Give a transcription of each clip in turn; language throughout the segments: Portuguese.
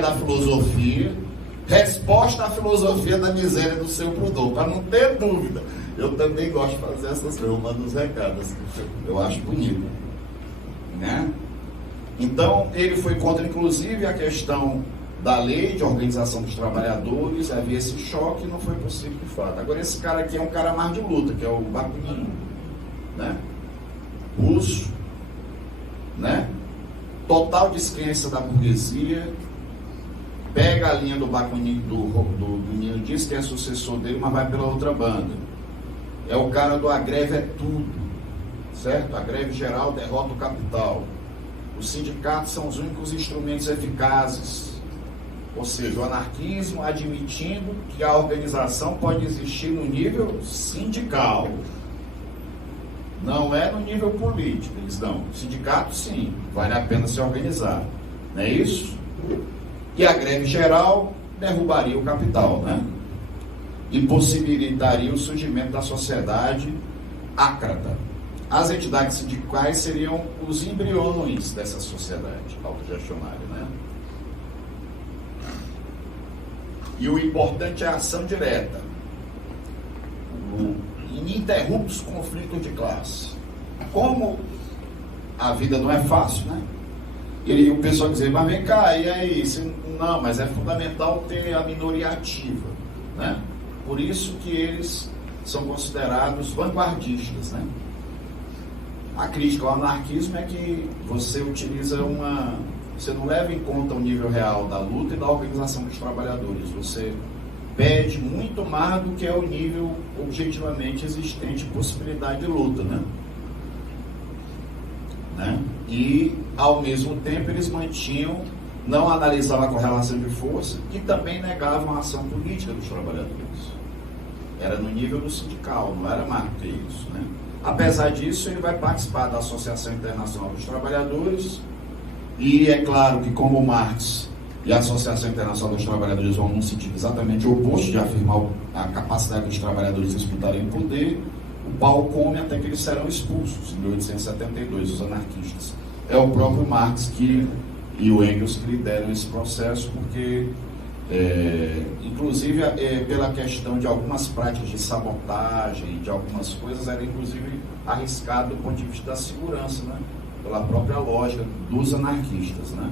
da filosofia, resposta à filosofia da miséria do seu Proudhon, para não ter dúvida. Eu também gosto de fazer essas coisas, eu mando os recados, eu acho bonito, né? Então, ele foi contra, inclusive, a questão da lei de organização dos trabalhadores. Havia esse choque e não foi possível de fato. Agora, esse cara aqui é um cara mais de luta, que é o Bakunin, né? Russo, né? Total descrença da burguesia. Pega a linha do Bakunin, do Nino, diz que é sucessor dele, mas vai pela outra banda. É o cara do a greve é tudo, certo? A greve geral derrota o capital. Os sindicatos são os únicos instrumentos eficazes. Ou seja, o anarquismo admitindo que a organização pode existir no nível sindical. Não é no nível político. Eles dão. Sindicato, sim, vale a pena se organizar. Não é isso? E a greve geral derrubaria o capital, né? E possibilitaria o surgimento da sociedade ácrata. As entidades sindicais seriam os embriões dessa sociedade autogestionária, né? E o importante é a ação direta, o ininterruptos conflitos de classe. Como a vida não é fácil, né? E o pessoal dizer, mas vem cá, e aí? Não, mas é fundamental ter a minoria ativa, né? Por isso que eles são considerados vanguardistas, né? A crítica ao anarquismo é que você utiliza você não leva em conta o nível real da luta e da organização dos trabalhadores. Você pede muito mais do que é o nível objetivamente existente, possibilidade de luta, né? E, ao mesmo tempo, eles não analisavam a correlação de força e também negavam a ação política dos trabalhadores. Era no nível do sindical, não era mais do que isso, né? Apesar disso, ele vai participar da Associação Internacional dos Trabalhadores e é claro que, como Marx e a Associação Internacional dos Trabalhadores vão num sentido exatamente oposto, de afirmar a capacidade dos trabalhadores disputarem poder, o pau come até que eles serão expulsos, em 1872, os anarquistas. É o próprio Marx e o Engels que lideram esse processo, porque, inclusive, pela questão de algumas práticas de sabotagem, de algumas coisas, era inclusive arriscado do ponto de vista da segurança, né? Pela própria lógica dos anarquistas, né?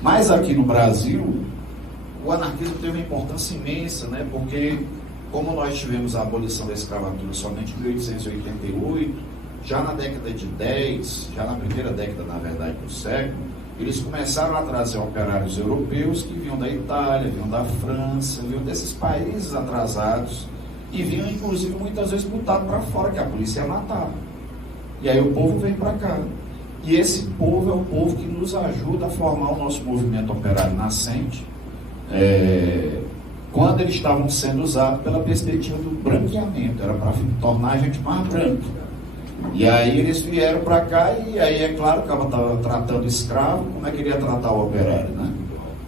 Mas aqui no Brasil, o anarquismo teve uma importância imensa, né? Porque, como nós tivemos a abolição da escravatura somente em 1888, já na década de 10, já na primeira década, na verdade, do século, eles começaram a trazer operários europeus que vinham da Itália, vinham da França, vinham desses países atrasados e vinham, inclusive, muitas vezes botados para fora, que a polícia ia matar. E aí o povo vem para cá. E esse povo é o povo que nos ajuda a formar o nosso movimento operário nascente, quando eles estavam sendo usados pela perspectiva do branqueamento, era para tornar a gente mais branco. E aí eles vieram para cá e aí, é claro, o cara estava tratando escravo, como é que ele ia tratar o operário, né?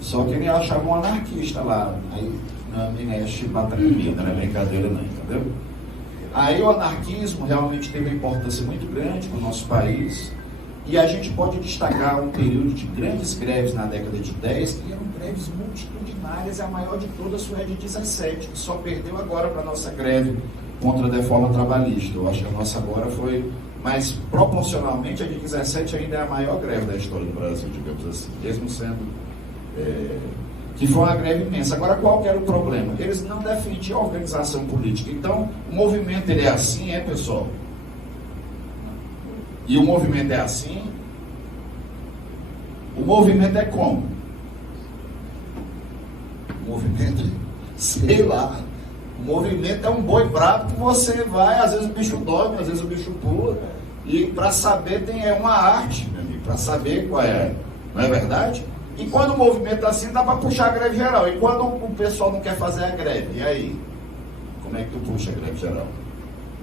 Só que ele achava um anarquista lá, aí não me mexe bateria, não era brincadeira não, entendeu? Aí o anarquismo realmente teve uma importância muito grande para o nosso país, e a gente pode destacar um período de grandes greves na década de 10, que eram greves multitudinárias, e a maior de todas foi a de 17, que só perdeu agora para a nossa greve contra a reforma trabalhista. Eu acho que a nossa agora foi, mas proporcionalmente a de 17 ainda é a maior greve da história do Brasil, digamos assim, mesmo sendo, que foi uma greve imensa. Agora, qual que era o problema? Eles não defendiam a organização política. Então, o movimento ele é assim, pessoal? E o movimento é assim? O movimento é como? O movimento, sei lá. O movimento é um boi bravo que você vai, às vezes o bicho dorme, às vezes o bicho pula. E para saber é uma arte, meu amigo, para saber qual é. Não é verdade? E quando o movimento é assim, dá para puxar a greve geral. E quando o pessoal não quer fazer a greve, e aí? Como é que tu puxa a greve geral?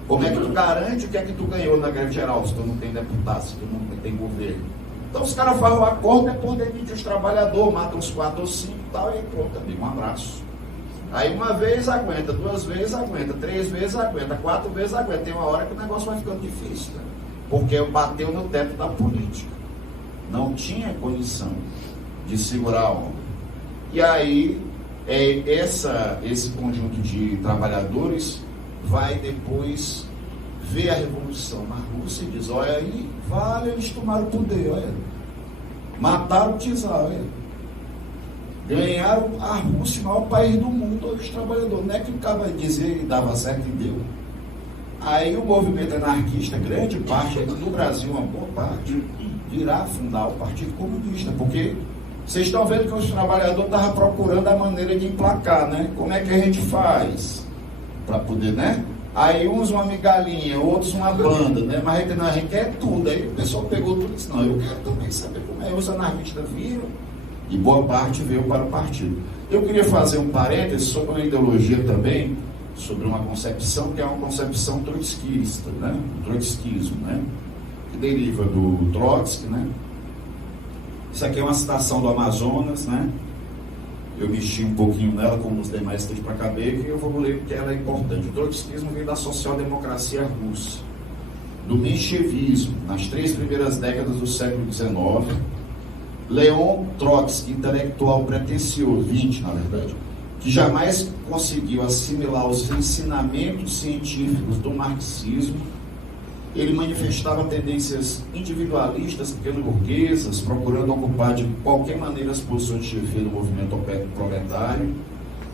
Como é que tu garante o que é que tu ganhou na greve geral, se tu não tem deputado, se tu não tem governo? Então os caras fazem o acordo, é por demitir os trabalhadores, matam uns 4 ou 5 e tal, e pronto, amigo, um abraço. Aí uma vez aguenta, 2 vezes aguenta, 3 vezes aguenta, 4 vezes aguenta. Tem uma hora que o negócio vai ficando difícil, né? Porque bateu no teto da política. Não tinha condição de segurar a onda. E aí, esse conjunto de trabalhadores vai depois ver a revolução na Rússia e diz, olha aí, vale, eles tomaram o poder, olha, mataram o czar, olha, ganharam a Rússia, o maior país do mundo, olha, os trabalhadores, não é que o cara dizia e dava certo e deu. Aí o movimento anarquista, grande parte do Brasil, uma boa parte, virá fundar o Partido Comunista, porque vocês estão vendo que os trabalhadores estavam procurando a maneira de emplacar, né? Como é que a gente faz para poder, né? Aí uns uma migalhinha, outros uma banda, né? Mas a gente quer tudo. Aí o pessoal pegou tudo e disse, não, eu quero também saber como é. Os anarquistas viram e boa parte veio para o partido. Eu queria fazer um parênteses sobre uma ideologia também, sobre uma concepção que é uma concepção trotskista, né? O trotskismo, né? Que deriva do Trotsky, né? Isso aqui é uma citação do Amazonas, né? Eu mexi um pouquinho nela, como os demais textos para caber, que eu vou ler porque ela é importante. O trotskismo veio da social-democracia russa, do menchevismo, nas 3 primeiras décadas do século XIX. Leon Trotsky, intelectual pretensioso, 20 na verdade, que jamais conseguiu assimilar os ensinamentos científicos do marxismo. Ele manifestava tendências individualistas, pequeno-burguesas, procurando ocupar de qualquer maneira as posições de chefia do movimento proletário.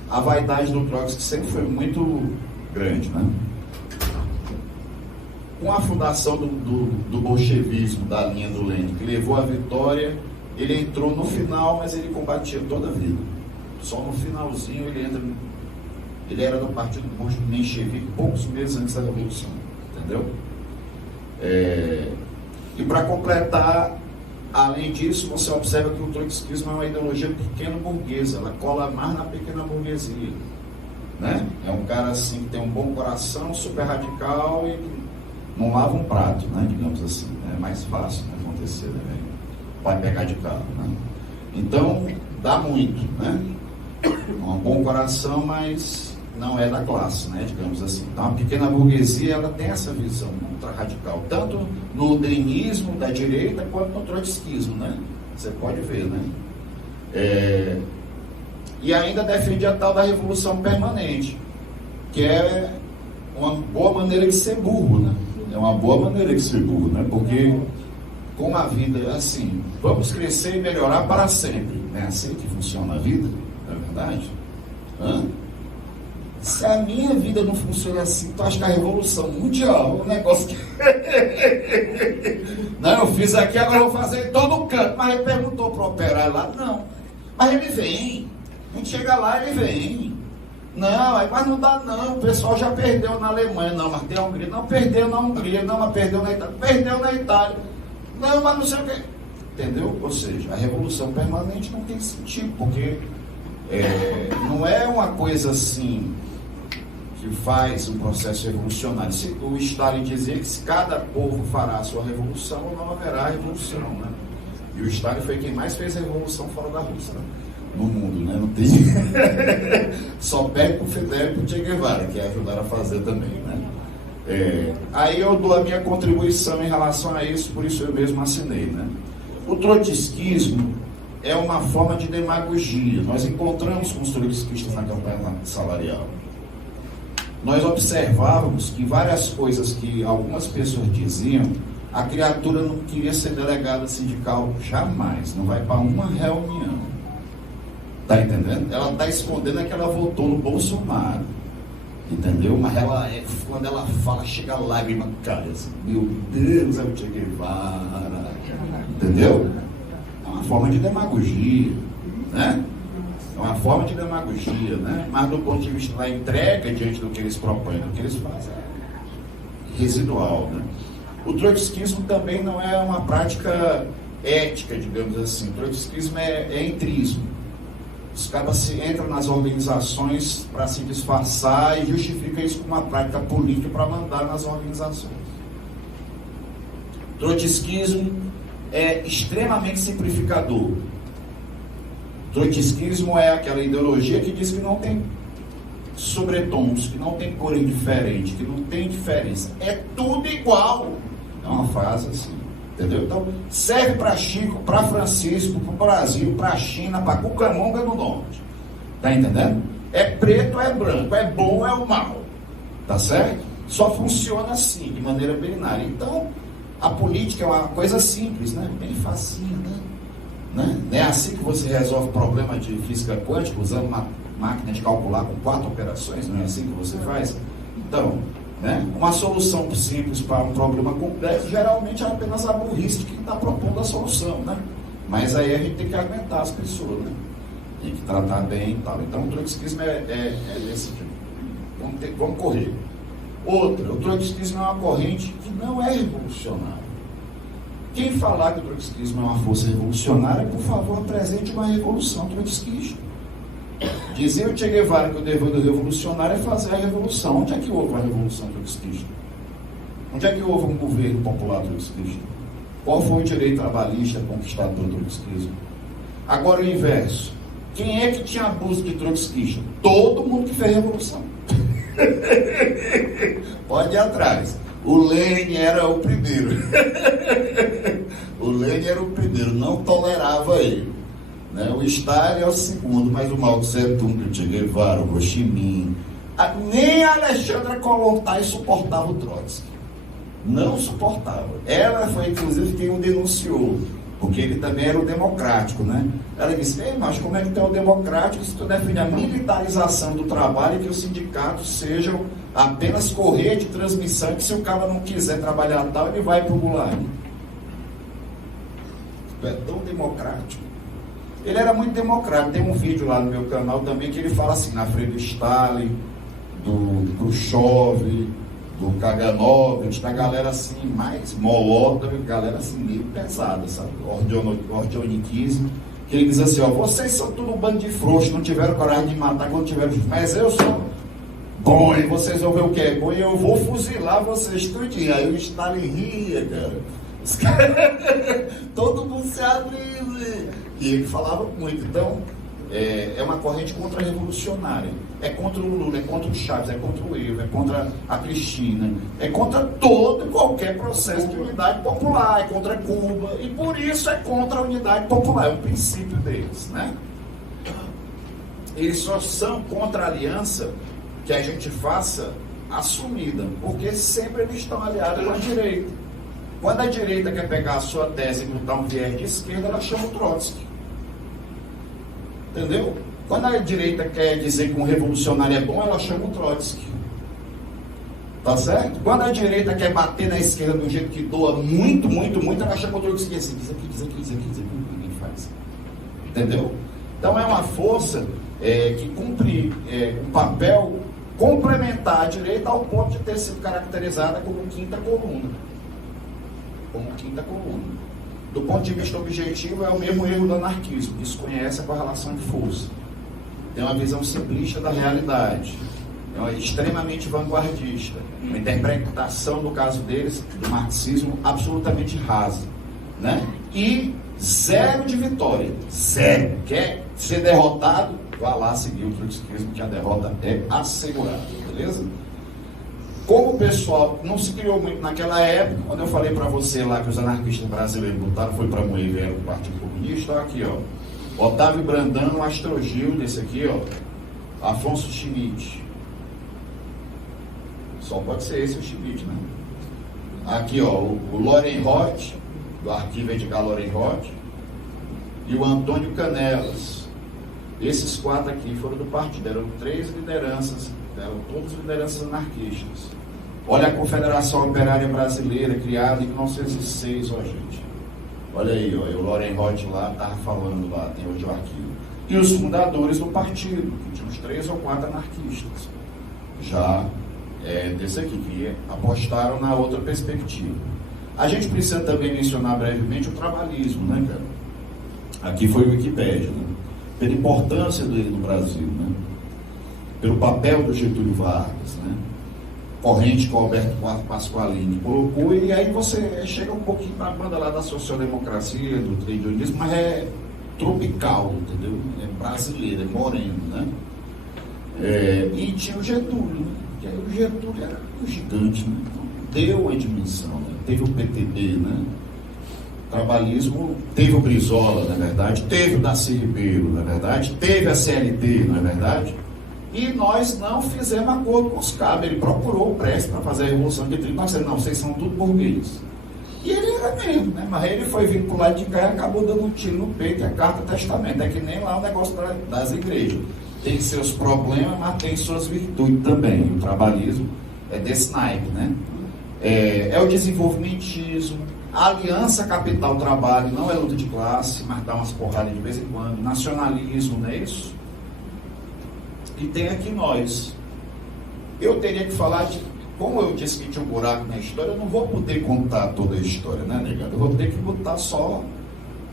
A vaidade do Trotsky sempre foi muito grande, né? Com a fundação do bolchevismo, da linha do Lenin, que levou à vitória, ele entrou no final, mas ele combatia toda a vida. Só no finalzinho ele entra. Ele era do partido menchevique poucos meses antes da Revolução, entendeu? E para completar, além disso, você observa que o trotskismo é uma ideologia pequeno-burguesa, ela cola mais na pequena burguesia, né? É um cara assim que tem um bom coração, super radical e não lava um prato, né? Digamos assim, é mais fácil, né, acontecer, né? Vai pegar de carro, né? Então dá muito, né? Um bom coração, mas não é da classe, né, digamos assim. Então a pequena burguesia, ela tem essa visão ultra radical, tanto no denismo da direita quanto no trotskismo, né? Você pode ver, né? E ainda defende a tal da revolução permanente, que é uma boa maneira de ser burro, né? É uma boa maneira de ser burro, né? Porque como a vida é assim, vamos crescer e melhorar para sempre, não é assim que funciona a vida, não é verdade? Se a minha vida não funciona assim, tu acha que a revolução mundial é um negócio que... Não, eu fiz aqui, agora eu vou fazer em todo canto. Mas ele perguntou para o operário lá, não. Mas ele vem. A gente chega lá, ele vem. Não, mas não dá não, o pessoal já perdeu na Alemanha. Não, mas tem a Hungria. Não, perdeu na Hungria. Não, mas perdeu na Itália. Perdeu na Itália. Não, mas não sei o quê. Entendeu? Ou seja, a revolução permanente não tem sentido, porque não é uma coisa assim que faz um processo revolucionário. O Stalin dizia que se cada povo fará a sua revolução, não haverá revolução, né? E o Stalin foi quem mais fez a revolução fora da Rússia, né? No mundo, né? Não tem... Só perde pro Fidel e pro Che Guevara, que ajudaram a fazer também, né? Aí eu dou a minha contribuição em relação a isso, por isso eu mesmo assinei, né? O trotskismo é uma forma de demagogia. Nós encontramos com os trotskistas na campanha salarial. Nós observávamos que várias coisas que algumas pessoas diziam, a criatura não queria ser delegada sindical jamais, não vai para uma reunião. Tá entendendo? Ela está escondendo que ela votou no Bolsonaro, entendeu? Mas quando ela fala, chega a lágrima, cara, assim, meu Deus, é o Che Guevara, entendeu? É uma forma de demagogia, né? É uma forma de demagogia, né? Mas do ponto de vista da entrega diante do que eles propõem, do que eles fazem, é residual, né? O trotskismo também não é uma prática ética, digamos assim. O trotskismo é entrismo. Os caras entram nas organizações para se disfarçar e justifica isso como uma prática política para mandar nas organizações. Trotskismo é extremamente simplificador. Trotskismo é aquela ideologia que diz que não tem sobretons, que não tem cor indiferente, que não tem diferença. É tudo igual. É uma frase assim, Entendeu? Então, serve para Chico, para Francisco, para o Brasil, para a China, para Cucamonga do Norte. Tá entendendo? É preto, é branco, é bom, é o mal. Tá certo? Só funciona assim, de maneira binária. Então, a política é uma coisa simples, né? Bem facinho, né? Não é assim que você resolve problema de física quântica usando uma máquina de calcular com 4 operações, não é assim que você faz? Então, né, uma solução simples para um problema complexo, geralmente é apenas a burrice de quem está propondo a solução, né? Mas aí a gente tem que aguentar as pessoas, né? Tem que tratar bem e tal. Então o trotskismo é desse tipo. Vamos correr. Outra, o trotskismo é uma corrente que não é revolucionária. Quem falar que o trotskismo é uma força revolucionária, por favor, apresente uma revolução trotskista. Dizia o Che Guevara que o dever do revolucionário é fazer a revolução. Onde é que houve a revolução trotskista? Onde é que houve um governo popular trotskista? Qual foi o direito trabalhista conquistado pelo trotskismo? Agora o inverso. Quem é que tinha abuso de trotskista? Todo mundo que fez revolução. Pode ir atrás. O Lenin era o primeiro. O Lenin era o primeiro, não tolerava ele. Né? O Stalin é o segundo, mas o Mao Tse Tung, o Che Guevara, o Ho Chi Minh, nem a Alexandra Kollontai suportava o Trotsky. Não suportava. Ela foi, inclusive, quem o denunciou, porque ele também era o democrático, né? Ela disse, mas como é que tu é o democrático se tu defende a militarização do trabalho e que os sindicatos sejam apenas correia de transmissão, que se o cara não quiser trabalhar tal, ele vai pro gulag. Tu é tão democrático. Ele era muito democrático. Tem um vídeo lá no meu canal também que ele fala assim, na frente do Stalin, do Khrushchev, do Kaganovich, da galera assim, mais molota, galera assim, meio pesada, sabe? Ordioniquismo, que ele diz assim, ó, vocês são tudo um bando de frouxos, não tiveram coragem de matar quando tiveram, mas eu sou bom, e vocês vão ver o que é bom, e eu vou fuzilar vocês tudinho. Aí o Stalin ria, cara. Os caras, todo mundo se abre. E ele falava muito. Então, é uma corrente contra-revolucionária. É contra o Lula, é contra o Chaves, é contra o Evo, é contra a Cristina, é contra todo e qualquer processo de unidade popular, é contra Cuba, e por isso é contra a unidade popular, é o princípio deles, né? Eles só são contra a aliança que a gente faça assumida, porque sempre eles estão aliados com a direita. Quando a direita quer pegar a sua tese e botar um viés de esquerda, ela chama o Trotsky. Entendeu? Quando a direita quer dizer que um revolucionário é bom, ela chama o Trotsky. Tá certo? Quando a direita quer bater na esquerda do jeito que doa muito, muito, muito, ela chama o Trotsky assim, diz aqui, ninguém faz. Entendeu? Então é uma força que cumpre um papel complementar à direita ao ponto de ter sido caracterizada como quinta coluna. Do ponto de vista objetivo, é o mesmo erro do anarquismo, desconhece a correlação de força, tem uma visão simplista da realidade, é extremamente vanguardista, uma interpretação, no caso deles, do marxismo absolutamente rasa, né? E zero de vitória, zero. Quer ser derrotado? Vá lá seguir o trotskismo, que a derrota é assegurada, beleza? Como o pessoal não se criou muito naquela época, quando eu falei para você lá que os anarquistas brasileiros botaram, foi para moer, vieram o Partido Comunista, ó, aqui, ó, Otávio Brandão, Astrogil, desse aqui, ó, Afonso Schmidt. Só pode ser esse o Schmidt, né? Aqui, ó, o Loren Roth, do arquivo Edgar Loren Roth, e o Antônio Canelas. Esses 4 aqui foram do partido, eram 3 lideranças, eram todas lideranças anarquistas. Olha a Confederação Operária Brasileira, criada em 1906, ó, gente. Olha aí, ó, o Loren Roth lá estava falando lá, tem hoje o arquivo. E os fundadores do partido, que tinham uns 3 ou 4 anarquistas. Já desse aqui, que apostaram na outra perspectiva. A gente precisa também mencionar brevemente o trabalhismo, né, cara? Aqui foi o Wikipédia, né? Pela importância dele no Brasil, né? Pelo papel do Getúlio Vargas, né? Corrente que o Alberto Pasqualini colocou, e aí você chega um pouquinho na banda lá da social-democracia, do tradeonismo, mas é tropical, entendeu? É brasileiro, é moreno, né? E tinha o Getúlio, né? Que aí o Getúlio era um gigante, né? Então, deu a dimensão, né? Teve o PTB, né? O trabalhismo teve o Brizola, na verdade, teve o Darcy Ribeiro, na verdade, teve a CLT, na verdade, e nós não fizemos acordo com os cabos. Ele procurou o Prestes para fazer a Revolução de 30, nós dissemos, não, vocês são tudo burguês. E ele era mesmo, né? Mas ele foi vinculado de cá e acabou dando um tiro no peito, é carta testamento, é que nem lá o negócio das igrejas. Tem seus problemas, mas tem suas virtudes também. O trabalhismo é desse naipe, né? É o desenvolvimentismo, a aliança capital-trabalho não é luta de classe, mas dá umas porradas de vez em quando, nacionalismo, não é isso? E tem aqui nós. Eu teria que falar de, como eu disse que tinha um buraco na história, eu não vou poder contar toda a história, né, negado? Eu vou ter que botar só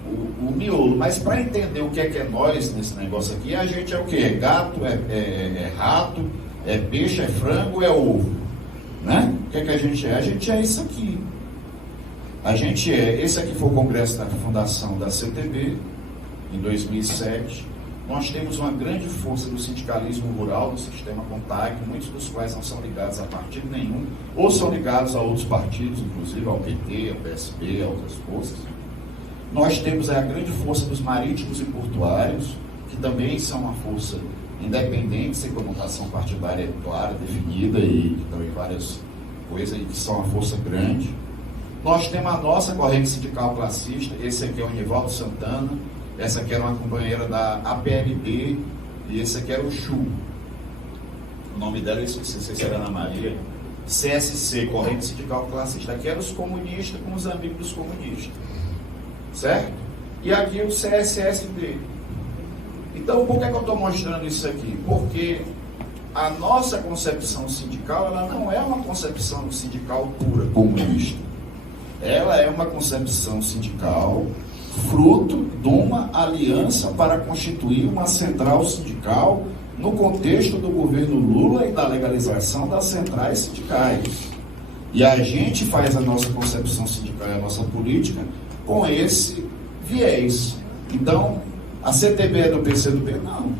o miolo, mas para entender o que é nós nesse negócio aqui, a gente é o que? É gato, é rato, é peixe, é frango, é ovo, né? O que é que a gente é? A gente é isso aqui. Esse aqui foi o congresso da fundação da CTB, em 2007. Nós temos uma grande força do sindicalismo rural, do sistema CONTAG, muitos dos quais não são ligados a partido nenhum, ou são ligados a outros partidos, inclusive ao PT, ao PSB, a outras forças. Nós temos a grande força dos marítimos e portuários, que também são uma força independente, sem conotação partidária clara, definida, e também várias coisas, e que são uma força grande. Nós temos a nossa corrente sindical classista, esse aqui é o Nivaldo Santana, essa aqui era uma companheira da APLB, e esse aqui era o Chu. O nome dela eu esqueci, não sei se era Ana Maria. CSC, corrente sindical classista. Aqui eram os comunistas com os amigos dos comunistas. Certo? E aqui o CSSD. Então, por que eu estou mostrando isso aqui? Porque a nossa concepção sindical, ela não é uma concepção sindical pura, comunista. Ela é uma concepção sindical fruto de uma aliança para constituir uma central sindical no contexto do governo Lula e da legalização das centrais sindicais. E a gente faz a nossa concepção sindical e a nossa política com esse viés. Então, a CTB é do PCdoB? Não.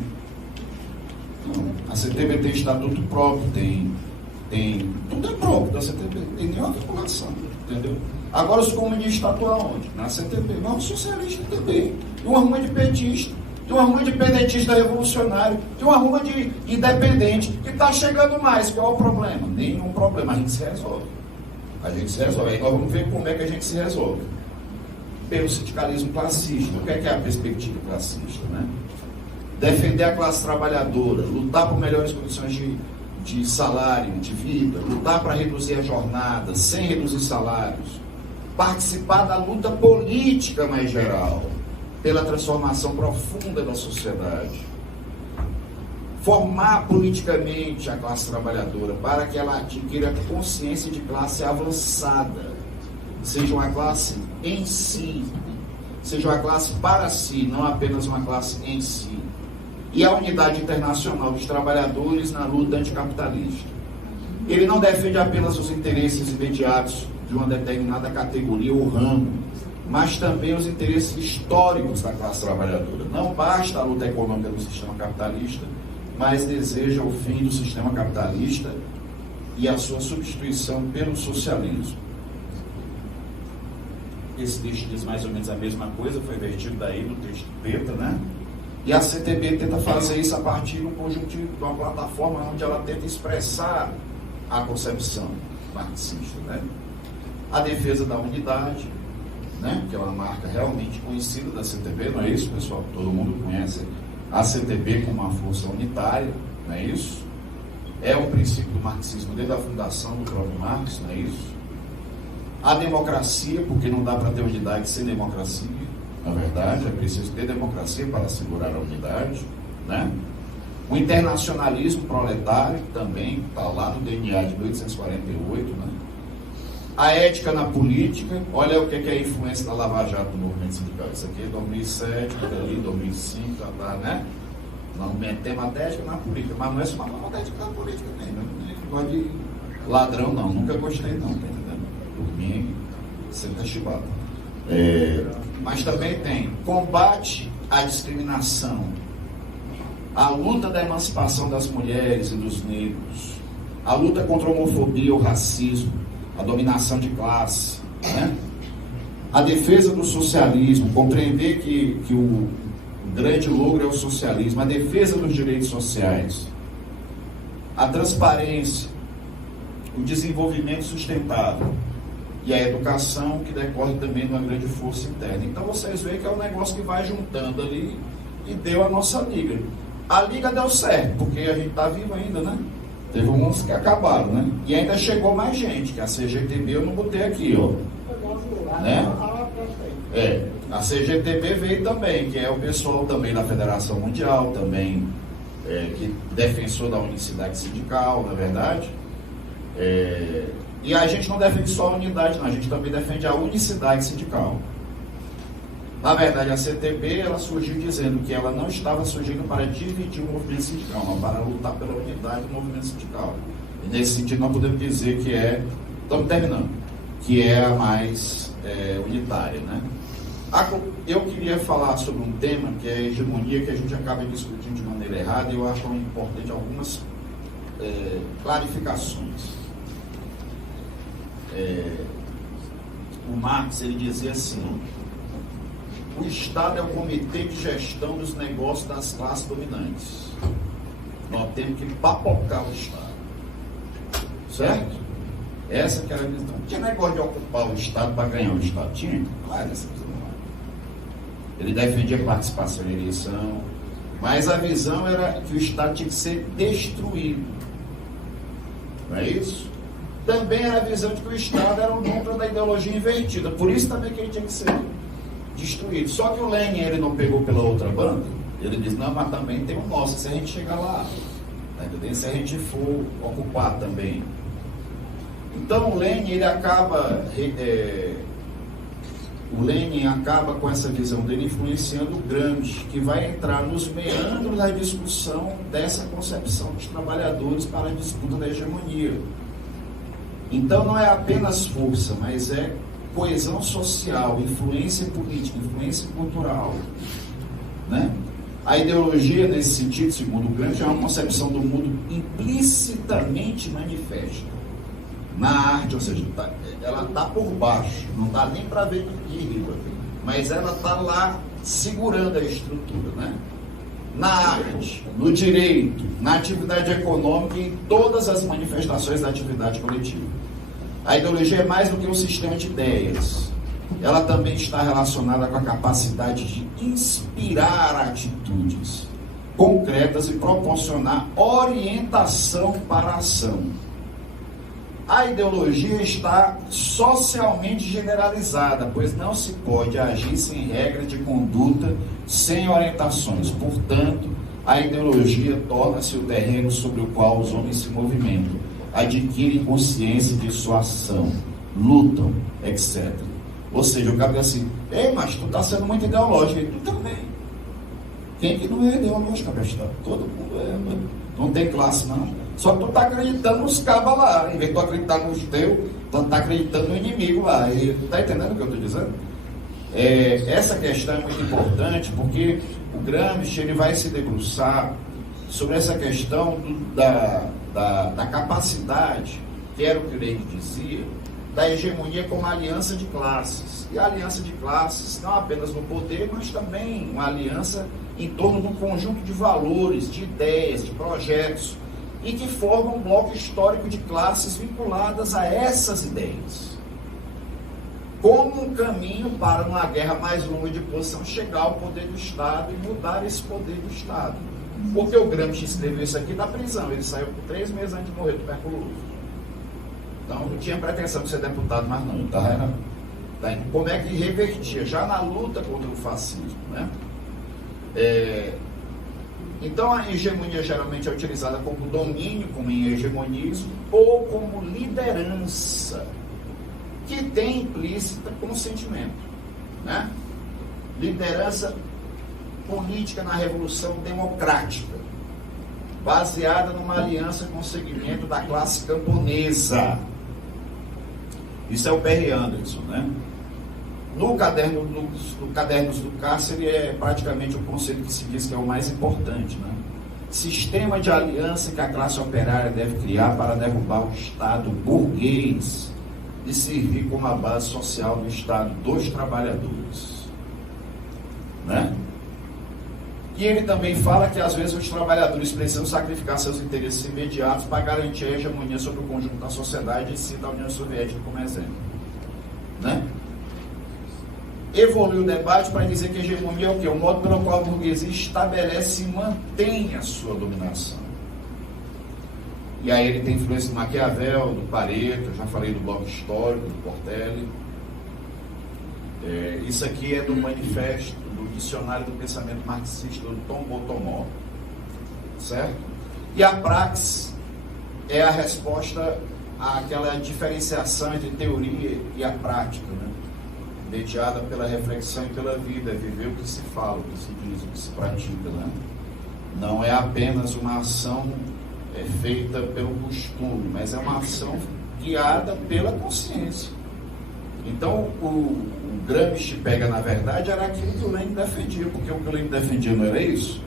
A CTB tem estatuto próprio, tem tudo é próprio da CTB, não tem nenhuma vinculação, entendeu? Agora os comunistas estão aonde? Na CTB, mas os socialistas também. Tem uma ruma de petista, tem uma ruma de pedetista revolucionário, tem uma ruma de independente, que está chegando mais. Qual é o problema? Nenhum problema, a gente se resolve. Aí nós vamos ver como é que a gente se resolve. Pelo sindicalismo classista. O que é a perspectiva classista, né? Defender a classe trabalhadora, lutar por melhores condições de salário, de vida, lutar para reduzir a jornada, sem reduzir salários, participar da luta política mais geral, pela transformação profunda da sociedade, formar politicamente a classe trabalhadora para que ela adquira consciência de classe avançada, seja uma classe em si, seja uma classe para si, não apenas uma classe em si. E a unidade internacional dos trabalhadores na luta anticapitalista. Ele não defende apenas os interesses imediatos de uma determinada categoria ou ramo, mas também os interesses históricos da classe trabalhadora. Não basta a luta econômica do sistema capitalista, mas deseja o fim do sistema capitalista e a sua substituição pelo socialismo. Esse texto diz mais ou menos a mesma coisa, foi vertido daí no texto do Peta, né? E a CTB tenta fazer isso a partir de um conjuntivo, de uma plataforma onde ela tenta expressar a concepção marxista, né? A defesa da unidade, né? Que é uma marca realmente conhecida da CTB, não é isso, pessoal? Todo mundo conhece a CTB como uma força unitária, não é isso? É um princípio do marxismo desde a fundação do próprio Marx, não é isso? A democracia, porque não dá para ter unidade sem democracia. Na verdade, é preciso ter democracia para assegurar a unidade, né? O internacionalismo proletário também está lá no DNA de 1848, né? A ética na política, olha o que é a influência da Lava Jato no movimento sindical. Isso aqui é 2007, ali 2005, tá, né? Não metemos a ética na política, mas não é só uma ética na política, né? Não gosto de ladrão, não. Nunca gostei, não, tá entendendo? Por mim, sempre é chibata. Mas também tem combate à discriminação, a luta da emancipação das mulheres e dos negros, a luta contra a homofobia, o racismo, a dominação de classe, né? A defesa do socialismo, compreender que o grande logro é o socialismo, a defesa dos direitos sociais, a transparência, o desenvolvimento sustentável e a educação, que decorre também de uma grande força interna. Então vocês veem que é um negócio que vai juntando ali e deu a nossa liga. A liga deu certo, porque a gente está vivo ainda, né? Teve uns que acabaram, né? E ainda chegou mais gente, que a CGTB eu não botei aqui, ó. Né? A CGTB veio também, que é o pessoal também da Federação Mundial, também que defensor da unicidade sindical, na verdade. E a gente não defende só a unidade, não, a gente também defende a unicidade sindical. Na verdade, a CTB, ela surgiu dizendo que ela não estava surgindo para dividir o movimento sindical, mas para lutar pela unidade do movimento sindical. E nesse sentido, nós podemos dizer que estamos terminando, que é a mais unitária, né? Eu queria falar sobre um tema que é a hegemonia, que a gente acaba discutindo de maneira errada, e eu acho importante algumas clarificações. O Marx, ele dizia assim: o Estado é o comitê de gestão dos negócios das classes dominantes. Nós temos que papocar o Estado. Certo? Essa que era a visão. Não tinha negócio de ocupar o Estado para ganhar o Estado. Tinha? Claro, essa visão. Ele defendia participação em eleição, mas a visão era que o Estado tinha que ser destruído. Não é isso? Também era a visão de que o Estado era o núcleo da ideologia invertida. Por isso também que ele tinha que ser destruído. Só que o Lenin, ele não pegou pela outra banda. Ele diz, não, mas também tem o nosso, se a gente chegar lá, tá entendendo? Se a gente for ocupar também. Então o Lenin, ele acaba com essa visão dele influenciando o Gramsci, que vai entrar nos meandros da discussão dessa concepção dos trabalhadores para a disputa da hegemonia. Então não é apenas força, mas é coesão social, influência política, influência cultural, né? A ideologia, nesse sentido, segundo o Gramsci, é uma concepção do mundo implicitamente manifesta na arte, ou seja, ela está por baixo, não dá nem para ver de riba, mas ela está lá segurando a estrutura, né? Na arte, no direito, na atividade econômica e em todas as manifestações da atividade coletiva. A ideologia é mais do que um sistema de ideias. Ela também está relacionada com a capacidade de inspirar atitudes concretas e proporcionar orientação para a ação. A ideologia está socialmente generalizada, pois não se pode agir sem regras de conduta, sem orientações. Portanto, a ideologia torna-se o terreno sobre o qual os homens se movimentam, adquirem consciência de sua ação, lutam, etc. Ou seja, o cara diz assim, ei, mas tu está sendo muito ideológico, e tu também. Quem que não é ideológico, abestado? Todo mundo é, não tem classe não. Só que tu está acreditando nos cabas lá, em vez de tu acreditar nos teus, tu está acreditando no inimigo lá. E tu está entendendo o que eu estou dizendo? Essa questão é muito importante, porque o Gramsci, ele vai se debruçar sobre essa questão da capacidade, que era o que o Lenin dizia, da hegemonia como aliança de classes. E a aliança de classes não apenas no poder, mas também uma aliança em torno de um conjunto de valores, de ideias, de projetos, e que formam um bloco histórico de classes vinculadas a essas ideias, como um caminho para, numa guerra mais longa de posição, chegar ao poder do Estado e mudar esse poder do Estado. Porque o Gramsci escreveu isso aqui na prisão, ele saiu por 3 meses antes de morrer tuberculoso. Então não tinha pretensão de ser deputado mais não, tá? Como é que revertia? Já na luta contra o fascismo, né? Então a hegemonia geralmente é utilizada como domínio, como em hegemonismo, ou como liderança, que tem implícita consentimento, né? Liderança política na Revolução Democrática, baseada numa aliança com o segmento da classe camponesa. Isso é o Perry Anderson, né? No Cadernos do Cárcere é praticamente o conceito que se diz que é o mais importante, né? Sistema de aliança que a classe operária deve criar para derrubar o Estado burguês e servir como a base social do Estado dos trabalhadores. Né? E ele também fala que às vezes os trabalhadores precisam sacrificar seus interesses imediatos para garantir a hegemonia sobre o conjunto da sociedade, e cita a União Soviética como exemplo. Né? Evolui o debate para dizer que a hegemonia é o quê? O modo pelo qual a burguesia estabelece e mantém a sua dominação. E aí ele tem influência do Maquiavel, do Pareto, eu já falei do bloco histórico, do Cortelli. Isso aqui é do manifesto, do dicionário do pensamento marxista, do Tom Botomó. Certo? E a praxis é a resposta àquela diferenciação entre teoria e a prática, né? Mediada pela reflexão e pela vida, é viver o que se fala, o que se diz, o que se pratica, né? Não é apenas uma ação feita pelo costume, mas é uma ação guiada pela consciência. Então, o Gramsci pega, na verdade, era aquilo que o Lenin defendia, porque o que o Lenin defendia não era isso?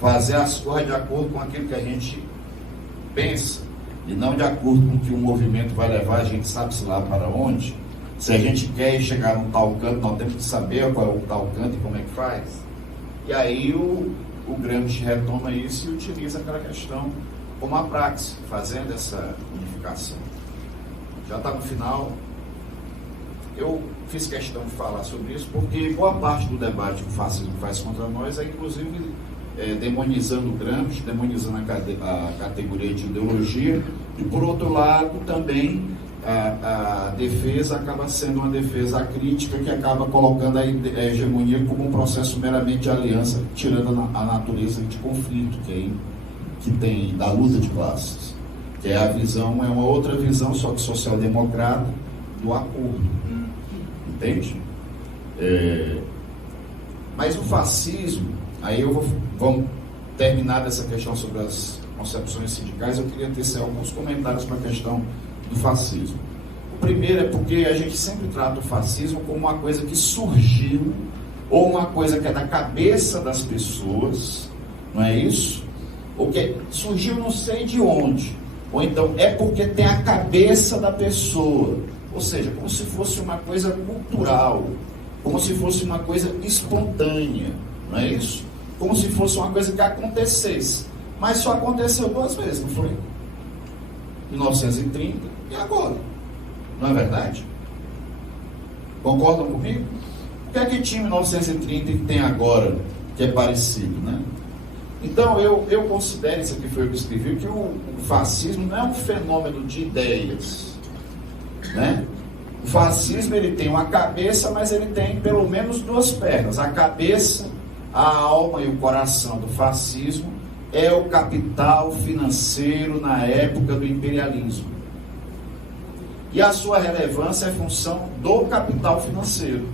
Fazer as coisas de acordo com aquilo que a gente pensa, e não de acordo com o que o movimento vai levar, a gente sabe-se lá para onde. Se a gente quer chegar num tal canto, nós temos que saber qual é o tal canto e como é que faz. E aí o Gramsci retoma isso e utiliza aquela questão como a praxis, fazendo essa unificação. Já está no final. Eu fiz questão de falar sobre isso porque boa parte do debate que o fascismo faz contra nós é, inclusive, demonizando o Gramsci, demonizando a categoria de ideologia, e, por outro lado, também a defesa acaba sendo uma defesa crítica que acaba colocando a hegemonia como um processo meramente de aliança, tirando a natureza de conflito que tem da luta de classes, que é a visão, é uma outra visão, só que social-democrata, do acordo. Entende? Mas o fascismo, aí vamos terminar dessa questão sobre as concepções sindicais, eu queria tecer alguns comentários para a questão do fascismo. O primeiro é porque a gente sempre trata o fascismo como uma coisa que surgiu, ou uma coisa que é da cabeça das pessoas, não é isso? Ou que surgiu não sei de onde, ou então é porque tem a cabeça da pessoa, ou seja, como se fosse uma coisa cultural, como se fosse uma coisa espontânea, não é isso? Como se fosse uma coisa que acontecesse, mas só aconteceu 2 vezes, não foi? 1930 e agora, não é verdade? Concordam comigo? O que é que tinha em 1930 e tem agora que é parecido, né? Então eu considero, isso aqui foi eu que escrevi, que o fascismo não é um fenômeno de ideias, né? O fascismo, ele tem uma cabeça, mas ele tem pelo menos 2 pernas. A cabeça, a alma e o coração do fascismo é o capital financeiro na época do imperialismo. E a sua relevância é função do capital financeiro.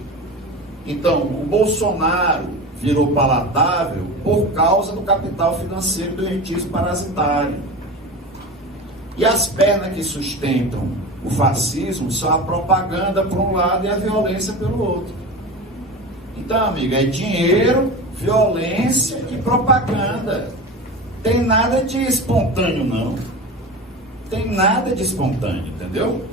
Então, o Bolsonaro virou palatável por causa do capital financeiro do rentismo parasitário. E as pernas que sustentam o fascismo são a propaganda por um lado e a violência pelo outro. Então, amigo, é dinheiro, violência e propaganda. Tem nada de espontâneo, não. Tem nada de espontâneo, entendeu?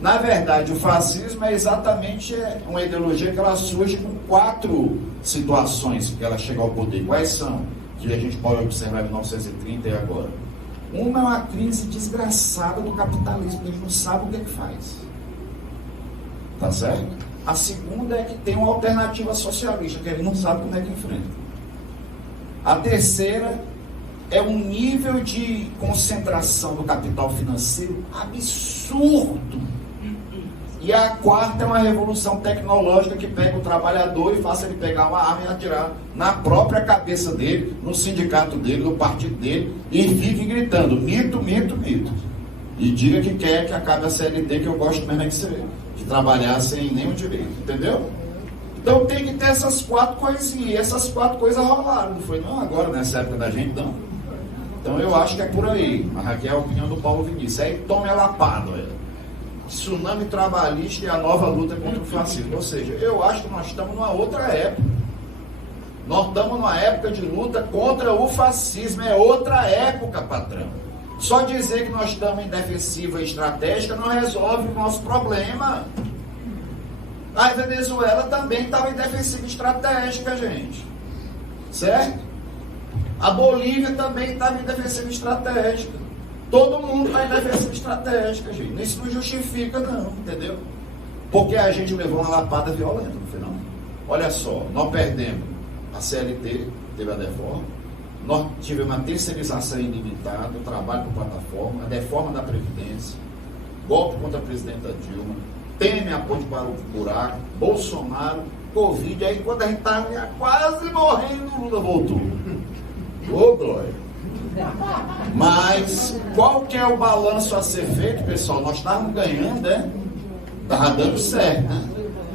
Na verdade, o fascismo é exatamente uma ideologia que ela surge com 4 situações que ela chega ao poder. Quais são? Que a gente pode observar em 1930 e agora. Uma é uma crise desgraçada do capitalismo, ele não sabe o que é que faz. Tá certo? A segunda é que tem uma alternativa socialista, que ele não sabe como é que enfrenta. A terceira é um nível de concentração do capital financeiro absurdo. E a quarta é uma revolução tecnológica que pega o trabalhador e faça ele pegar uma arma e atirar na própria cabeça dele, no sindicato dele, no partido dele, e fique gritando, mito, mito, mito. E diga que quer que acabe a CLT, que eu gosto mesmo de trabalhar sem nenhum direito, entendeu? Então tem que ter essas 4 coisinhas, e essas 4 coisas rolaram, não foi não agora, nessa época da gente, não. Então eu acho que é por aí, mas aqui é a opinião do Paulo Vinícius, aí tome a lapada, tsunami trabalhista e a nova luta contra o fascismo. Ou seja, eu acho que nós estamos numa outra época. Nós estamos numa época de luta contra o fascismo. É outra época, patrão. Só dizer que nós estamos em defensiva estratégica não resolve o nosso problema. A Venezuela também estava em defensiva estratégica, gente. Certo? A Bolívia também estava em defensiva estratégica. Todo mundo está em defensiva estratégica, gente. Isso não justifica, não, entendeu? Porque a gente levou uma lapada violenta no final. Olha só, nós perdemos a CLT, teve a deforma, nós tivemos uma terceirização ilimitada, o trabalho por plataforma, a deforma da Previdência, golpe contra a presidenta Dilma, Temer aponte para o buraco, Bolsonaro, Covid, aí quando a gente estava quase morrendo, o Lula voltou. Ô, glória! Mas qual que é o balanço a ser feito, pessoal? Nós estávamos ganhando, né? Estava dando certo, né?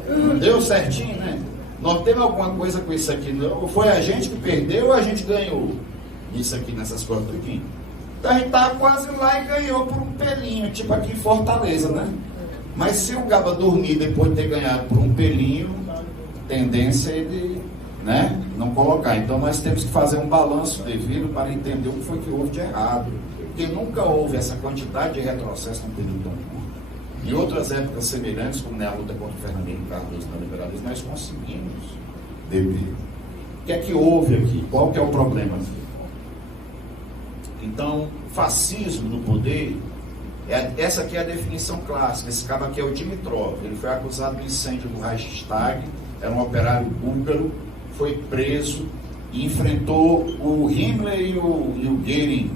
Não deu certinho, né? Nós temos alguma coisa com isso aqui, não? Ou foi a gente que perdeu ou a gente ganhou? Isso aqui nessas coisas aqui. Então a gente estava quase lá e ganhou por um pelinho, tipo aqui em Fortaleza, né? Mas se o Gaba dormir depois de ter ganhado por um pelinho, tendência é ele, né, não colocar. Então nós temos que fazer um balanço devido para entender o que foi que houve de errado. Porque nunca houve essa quantidade de retrocesso num período tão curto. Em outras épocas semelhantes, como na luta contra o Fernando Henrique Cardoso no liberalismo, nós conseguimos dever. O que é que houve aqui? Qual que é o problema aqui? Então, fascismo no poder, essa aqui é a definição clássica. Esse cara aqui é o Dimitrov. Ele foi acusado do incêndio do Reichstag, era um operário búlgaro, foi preso e enfrentou o Himmler e o Goering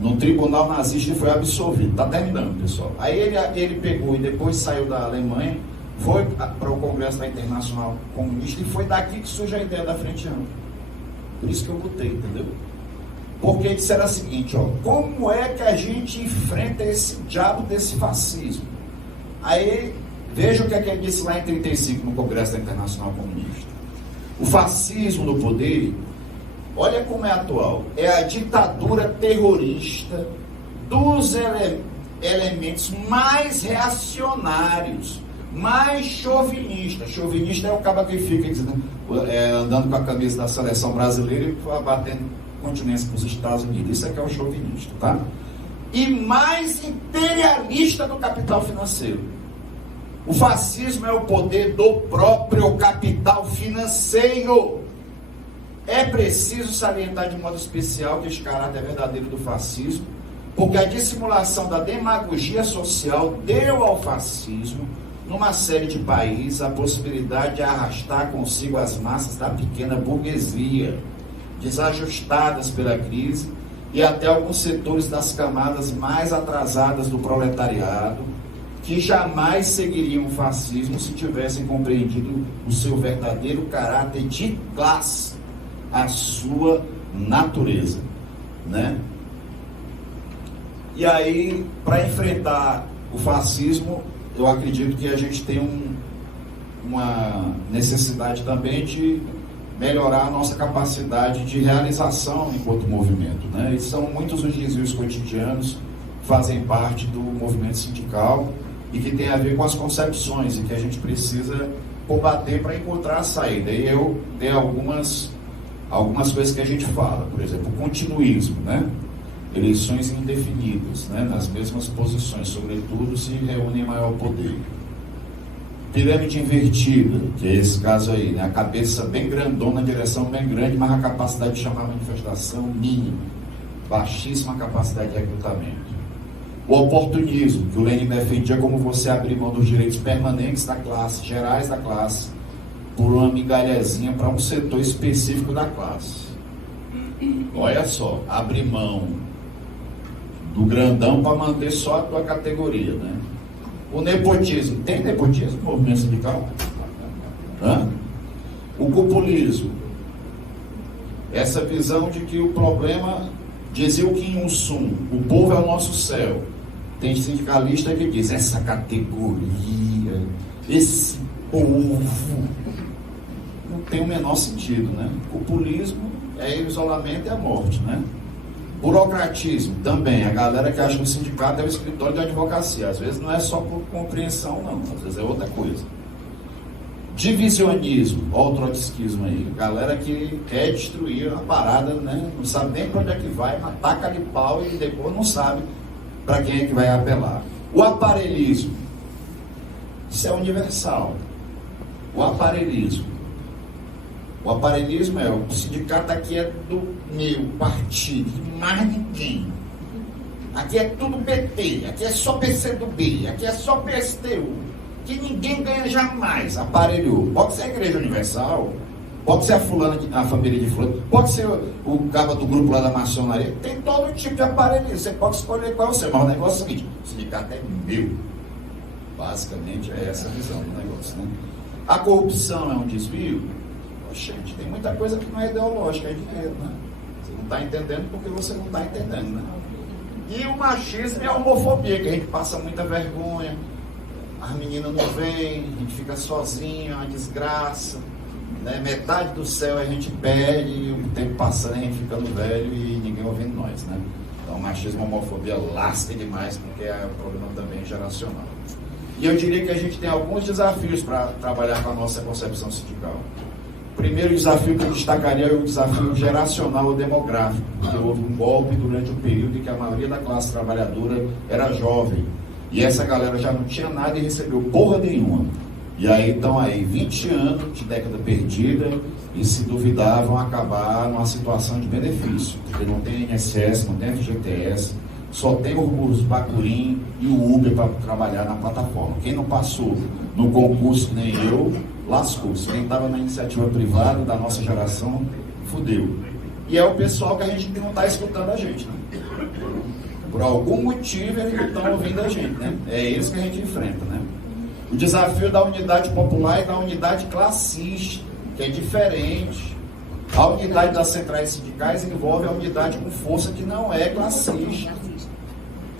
no tribunal nazista e foi absolvido. Está terminando, pessoal. Aí ele pegou e depois saiu da Alemanha, foi para o Congresso da Internacional Comunista e foi daqui que surge a ideia da Frente Ampla. Por isso que eu botei, entendeu? Porque disseram o seguinte, ó, como é que a gente enfrenta esse diabo desse fascismo? Aí, veja o que é que ele disse lá em 1935 no Congresso da Internacional Comunista. O fascismo no poder, olha como é atual, é a ditadura terrorista dos elementos mais reacionários, mais chauvinistas. Chauvinista é o cara que fica andando com a camisa da seleção brasileira e batendo continência para os Estados Unidos. Isso é que é o chauvinista, tá? E mais imperialista do capital financeiro. O fascismo é o poder do próprio capital financeiro. É preciso salientar de modo especial que este caráter é verdadeiro do fascismo, porque a dissimulação da demagogia social deu ao fascismo, numa série de países, a possibilidade de arrastar consigo as massas da pequena burguesia, desajustadas pela crise, e até alguns setores das camadas mais atrasadas do proletariado, que jamais seguiriam o fascismo se tivessem compreendido o seu verdadeiro caráter de classe, a sua natureza, né? E aí, para enfrentar o fascismo, eu acredito que a gente tem uma necessidade também de melhorar a nossa capacidade de realização enquanto movimento, né? E são muitos os desvios cotidianos que fazem parte do movimento sindical e que tem a ver com as concepções e que a gente precisa combater para encontrar a saída. E eu tenho algumas coisas que a gente fala, por exemplo, o continuismo, né? Eleições indefinidas, né? Nas mesmas posições, sobretudo se reúnem maior poder. Pirâmide invertida, que é esse caso aí, né? A cabeça bem grandona, a direção bem grande, mas a capacidade de chamar a manifestação mínima, baixíssima capacidade de recrutamento. O oportunismo, que o Lenin defendia como você abrir mão dos direitos permanentes da classe, gerais da classe, por uma migalhazinha para um setor específico da classe. Olha só, abrir mão do grandão para manter só a tua categoria, né? O nepotismo, tem nepotismo no movimento sindical? Hã? O populismo, essa visão de que o problema, dizia o Kim Il-sung, o povo é o nosso céu. Tem sindicalista que diz, essa categoria, esse povo, não tem o menor sentido, né? Populismo é isolamento e a morte, né? Burocratismo também, a galera que acha que o sindicato é o escritório de advocacia, às vezes não é só por compreensão não, às vezes é outra coisa. Divisionismo, olha o trotskismo aí, galera que quer destruir a parada, né? Não sabe nem para onde é que vai, mas taca ali pau e depois não sabe para quem é que vai apelar. O aparelhismo, isso é universal. O aparelhismo é, o sindicato aqui é do meu partido, de mais ninguém. Aqui é tudo PT, aqui é só PCdoB, aqui é só PSTU, que ninguém ganha jamais. Aparelhou. Pode ser a Igreja Universal, pode ser a família de fulano, pode ser o cabo do grupo lá da maçonaria, tem todo tipo de aparelho, você pode escolher qual é o seu, mas o negócio é o seguinte, o sindicato é meu. Basicamente é essa a visão do negócio, né? A corrupção é um desvio? Gente, tem muita coisa que não é ideológica, é dinheiro, né? Você não está entendendo porque você não está entendendo, né? E o machismo é a homofobia, que a gente passa muita vergonha, as meninas não vêm, a gente fica sozinho, uma desgraça, né? Metade do céu a gente perde, e o tempo passando a gente ficando velho e ninguém ouvindo nós, né? Então machismo e homofobia lasca demais, porque é um problema também geracional. E eu diria que a gente tem alguns desafios para trabalhar com a nossa concepção sindical. O primeiro desafio que eu destacaria é o desafio geracional ou demográfico, porque houve um golpe durante um período em que a maioria da classe trabalhadora era jovem, e essa galera já não tinha nada e recebeu porra nenhuma. E aí estão aí 20 anos de década perdida e, se duvidar, vão acabar numa situação de benefício, porque não tem INSS, não tem FGTS, só tem os Bacurim e o Uber para trabalhar na plataforma. Quem não passou no concurso, nem eu, lascou-se. Quem estava na iniciativa privada da nossa geração, fudeu. E é o pessoal que a gente não está escutando a gente, né? Por algum motivo eles não estão ouvindo a gente, né? É isso que a gente enfrenta, né? O desafio da unidade popular e da unidade classista, que é diferente. A unidade das centrais sindicais envolve a unidade com força que não é classista.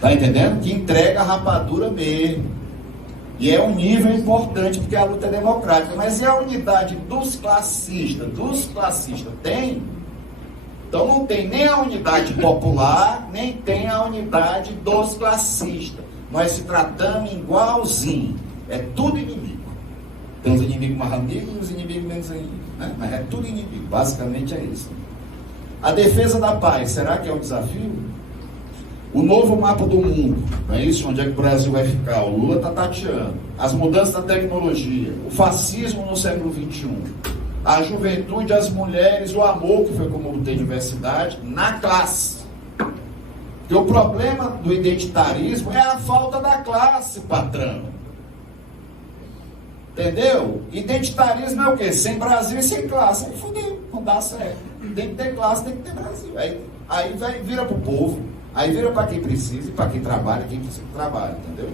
Tá entendendo? Que entrega a rapadura mesmo. E é um nível importante, porque a luta é democrática. Mas e a unidade dos classistas? Dos classistas tem? Então não tem nem a unidade popular, nem tem a unidade dos classistas. Nós se tratamos igualzinho. É tudo inimigo. Tem os inimigos mais amigos e os inimigos menos amigos, né? Mas é tudo inimigo. Basicamente é isso. A defesa da paz, será que é um desafio? O novo mapa do mundo, não é isso? Onde é que o Brasil vai ficar? O Lula está tateando. As mudanças da tecnologia, o fascismo no século XXI, a juventude, as mulheres, o amor, que foi como tem diversidade, na classe. Porque o problema do identitarismo é a falta da classe, patrão. Entendeu? Identitarismo é o quê? Sem Brasil e sem classe. Aí fudeu, não dá certo. Tem que ter classe, tem que ter Brasil. Aí vira pro povo. Aí vira para quem precisa e para quem trabalha, quem precisa que trabalha, entendeu?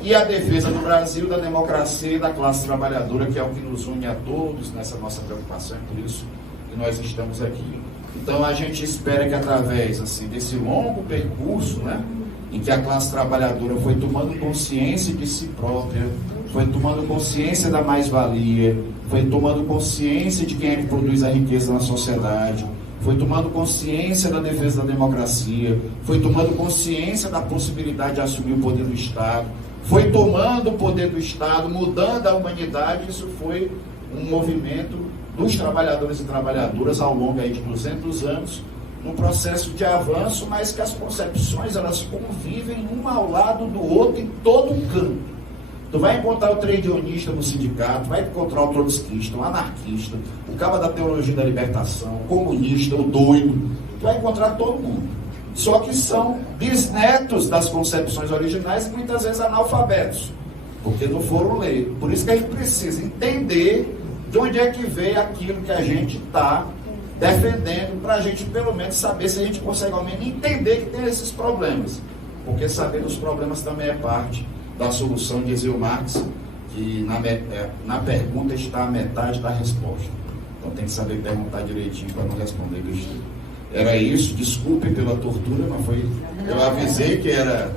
E a defesa do Brasil, da democracia e da classe trabalhadora, que é o que nos une a todos nessa nossa preocupação, é por isso que nós estamos aqui. Então a gente espera que através assim, desse longo percurso, né, em que a classe trabalhadora foi tomando consciência de si própria, foi tomando consciência da mais-valia, foi tomando consciência de quem é que produz a riqueza na sociedade, foi tomando consciência da defesa da democracia, foi tomando consciência da possibilidade de assumir o poder do Estado, foi tomando o poder do Estado, mudando a humanidade. Isso foi um movimento dos trabalhadores e trabalhadoras ao longo aí de 200 anos, num processo de avanço, mas que as concepções elas convivem uma ao lado do outro em todo o canto. Tu vai encontrar o tradeonista no sindicato, vai encontrar o trotskista, o anarquista, o cabo da teologia da libertação, o comunista, o doido. Tu vai encontrar todo mundo. Só que são bisnetos das concepções originais e muitas vezes analfabetos, porque não foram ler. Por isso que a gente precisa entender de onde é que veio aquilo que a gente está defendendo, para a gente pelo menos saber se a gente consegue ao menos entender que tem esses problemas. Porque saber dos problemas também é parte da solução, dizia o Marx, que na pergunta está a metade da resposta. Então tem que saber perguntar direitinho para não responder besteira. Era isso, desculpe pela tortura, mas foi. Eu avisei que era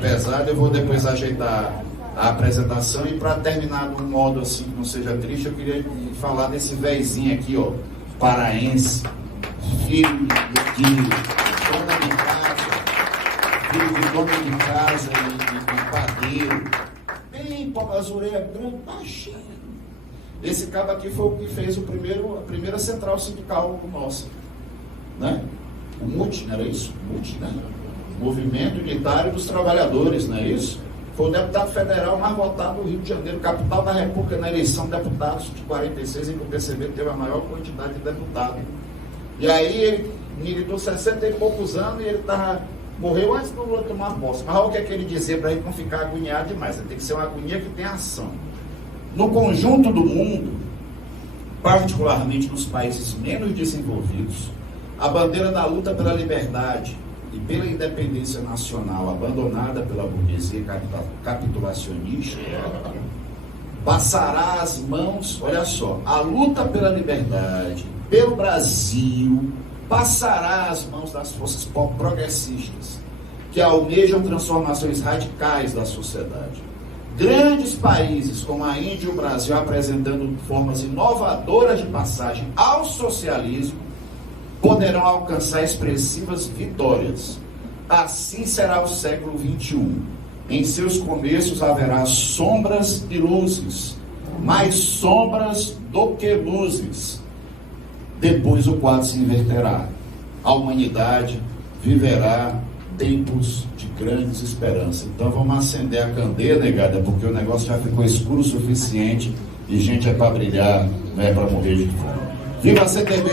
pesado, eu vou depois ajeitar a apresentação. E para terminar de um modo assim que não seja triste, eu queria falar desse véizinho aqui, ó, paraense, filho de dona de casa, filho de dona de casa e padeiro, bem as orelhas grandes, baixinho, Esse cabo aqui foi o que fez a primeira central sindical nossa, né? O MUT, não era isso? MUT, né? Movimento Unitário dos Trabalhadores, não é isso? Foi o deputado federal mais votado do Rio de Janeiro, capital da República, na eleição de deputados de 46, em que o PCB teve a maior quantidade de deputados. E aí ele militou 60 e poucos anos e ele morreu antes do Lula tomar posse. Mas olha o que é que ele dizia para a gente não ficar agoniado demais. Tem que ser uma agonia que tem ação. No conjunto do mundo, particularmente nos países menos desenvolvidos, a bandeira da luta pela liberdade e pela independência nacional, abandonada pela burguesia capitulacionista, passará as mãos, olha só, a luta pela liberdade, pelo Brasil, passará as mãos das forças progressistas, que almejam transformações radicais da sociedade. Grandes países como a Índia e o Brasil apresentando formas inovadoras de passagem ao socialismo poderão alcançar expressivas vitórias. Assim será o século XXI. Em seus começos haverá sombras e luzes, mais sombras do que luzes. Depois o quadro se inverterá. A humanidade viverá tempos de grandes esperanças. Então vamos acender a candeia, negada, porque o negócio já ficou escuro o suficiente e gente é para brilhar, não é para morrer de fome. Viva a CTB!